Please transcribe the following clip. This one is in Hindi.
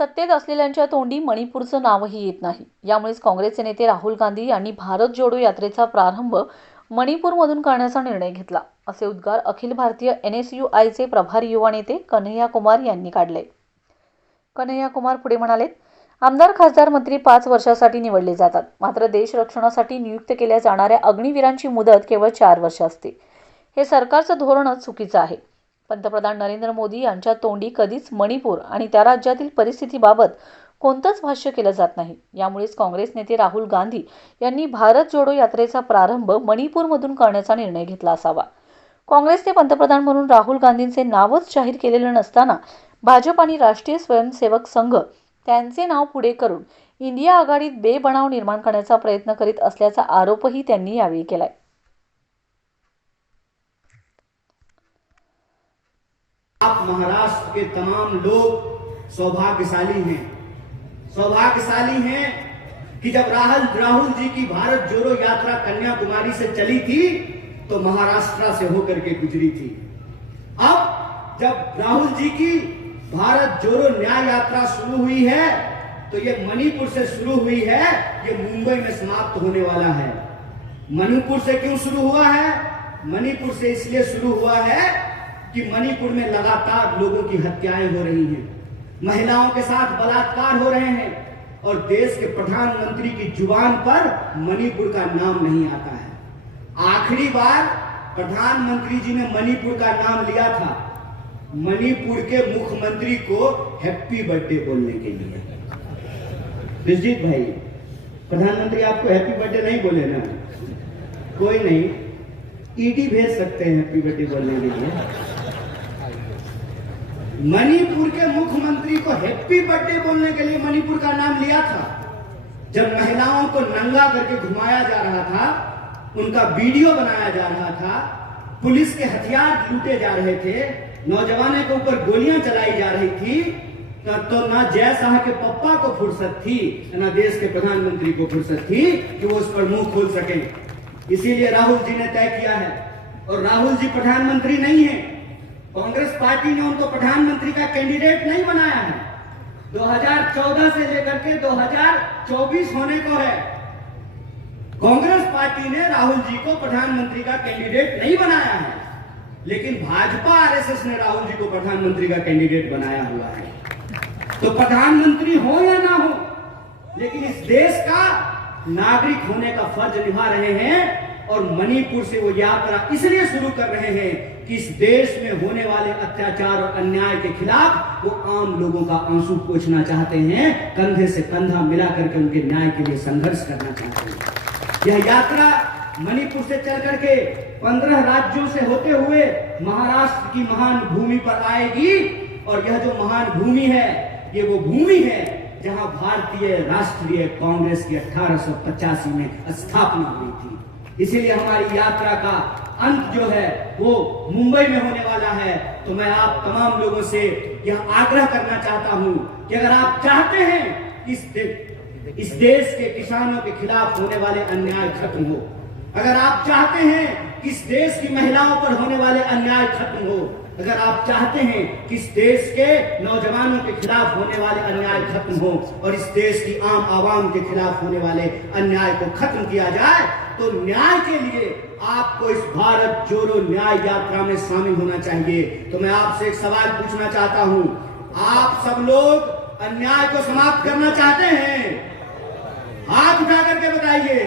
सत्तेत असलेल्यांच्या तोंडी मणिपूरचं नावही येत नाही. यामुळेच काँग्रेसचे नेते राहुल गांधी यांनी भारत जोडो यात्रेचा प्रारंभ मणिपूरमधून करण्याचा निर्णय घेतला, असे उद्गार अखिल भारतीय NSUIचे प्रभारी युवा नेते कन्हैया कुमार यांनी काढले. कन्हैया कुमार पुढे म्हणाले, आमदार, खासदार, मंत्री 5 वर्षासाठी निवडले जातात. मात्र देश रक्षणासाठी नियुक्त केल्या जाणाऱ्या अग्निवीरांची मुदत केवळ 4 वर्ष असते. हे सरकारचं धोरणच चुकीचं आहे. पंतप्रधान नरेंद्र मोदी यांच्या तोंडी कधीच मणिपूर आणि त्या राज्यातील परिस्थितीबाबत कोणतंच भाष्य केलं जात नाही. यामुळेच काँग्रेस नेते राहुल गांधी यांनी भारत जोडो यात्रेचा प्रारंभ मणिपूरमधून करण्याचा निर्णय घेतला असावा. काँग्रेसने पंतप्रधान म्हणून राहुल गांधींचे नावच जाहीर केलेलं नसताना भाजप आणि राष्ट्रीय स्वयंसेवक संघ त्यांचे नाव पुढे करून इंडिया आघाडीत बेबनाव निर्माण करण्याचा प्रयत्न करीत असल्याचा आरोपही त्यांनी यावेळी केलाय. आप महाराष्ट्र के तमाम लोग सौभाग्यशाली हैं कि जब राहुल जी की भारत जोड़ो यात्रा कन्याकुमारी से चली थी तो महाराष्ट्र से होकर के गुजरी थी। अब जब राहुल जी की भारत जोड़ो न्याय यात्रा शुरू हुई है तो ये मणिपुर से शुरू हुई है, ये मुंबई में समाप्त होने वाला है। मणिपुर से क्यों शुरू हुआ है? मणिपुर से इसलिए शुरू हुआ है कि मणिपुर में लगातार लोगों की हत्याएं हो रही हैं, महिलाओं के साथ बलात्कार हो रहे हैं और देश के प्रधानमंत्री की जुबान पर मणिपुर का नाम नहीं आता है। आखिरी बार प्रधानमंत्री जी ने मणिपुर का नाम लिया था मणिपुर के मुख्यमंत्री को हैप्पी बर्थडे बोलने के लिए। विजय भाई, प्रधानमंत्री आपको हैप्पी बर्थडे नहीं बोले ना? कोई नहीं, ईडी भेज सकते हैं हैप्पी बर्थडे बोलने के लिए। मणिपुर के मुख्यमंत्री को हैप्पी बर्थडे बोलने के लिए मणिपुर का नाम लिया था। जब महिलाओं को नंगा करके घुमाया जा रहा था, उनका वीडियो बनाया जा रहा था, पुलिस के हथियार लूटे जा रहे थे, नौजवानों के ऊपर गोलियां चलाई जा रही थी, तो ना जय शाह के पप्पा को फुर्सत थी, ना देश के प्रधानमंत्री को फुर्सत थी कि वो उस पर मुंह खोल सके। इसीलिए राहुल जी ने तय किया है, और राहुल जी प्रधानमंत्री नहीं है, कांग्रेस पार्टी ने उनको प्रधानमंत्री का कैंडिडेट नहीं बनाया है। 2014 से लेकर के 2024 होने को है, कांग्रेस पार्टी ने राहुल जी को प्रधानमंत्री का कैंडिडेट नहीं बनाया है, लेकिन भाजपा RSS ने राहुल जी को प्रधानमंत्री का कैंडिडेट बनाया हुआ है। तो प्रधानमंत्री हो या ना हो, लेकिन इस देश का नागरिक होने का फर्ज निभा रहे हैं, और मणिपुर से वो यात्रा इसलिए शुरू कर रहे हैं कि इस देश में होने वाले अत्याचार और अन्याय के खिलाफ वो आम लोगों का आंसू पोंछना चाहते हैं, कंधे से कंधा मिला करके उनके न्याय के लिए संघर्ष करना चाहते हैं। यह यात्रा मणिपुर से चल करके 15 राज्यों से होते हुए महाराष्ट्र की महान भूमि पर आएगी, और यह जो महान भूमि है, ये वो भूमि है जहां भारतीय राष्ट्रीय कांग्रेस की 1885 में स्थापना हुई थी। इसीलिए हमारी यात्रा का अंत जो है वो मुंबई में होने वाला है। तो मैं आप तमाम लोगों से यह आग्रह करना चाहता हूं कि अगर आप चाहते हैं इस देश के किसानों के खिलाफ होने वाले अन्याय खत्म हो, अगर आप चाहते हैं कि इस देश की महिलाओं पर होने वाले अन्याय खत्म हो, अगर आप चाहते हैं कि इस देश के नौजवानों के खिलाफ होने वाले अन्याय खत्म हो और इस देश की आम आवाम के खिलाफ होने वाले अन्याय को खत्म किया जाए, तो न्याय के लिए आपको इस भारत जोड़ो न्याय यात्रा में शामिल होना चाहिए। तो मैं आपसे एक सवाल पूछना चाहता हूं, आप सब लोग अन्याय को समाप्त करना चाहते हैं? हाथ उठा करके बताइए।